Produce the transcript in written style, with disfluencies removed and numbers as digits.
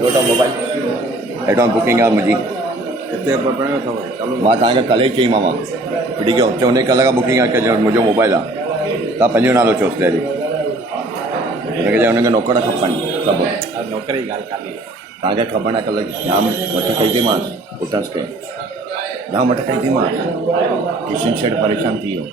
जो mobile advance booking आहे मुंहिंजी मां तव्हांखे कल्ह ई चईमांव ठीक आहे चवंदे कल्ह खां बुकिंग आहे की मुंहिंजो मोबाइल आहे तव्हां पंहिंजो नालो चयोसि पहिरीं हुनखे चयो हुनखे नौकर खपनि सभु नौकर जी ॻाल्हि कान्हे तव्हांखे ख़बर आहे कल्ह जाम वठी कई थी मां पुटस खे जाम वठी कई थी मां किशन शेठ परेशान थी वियो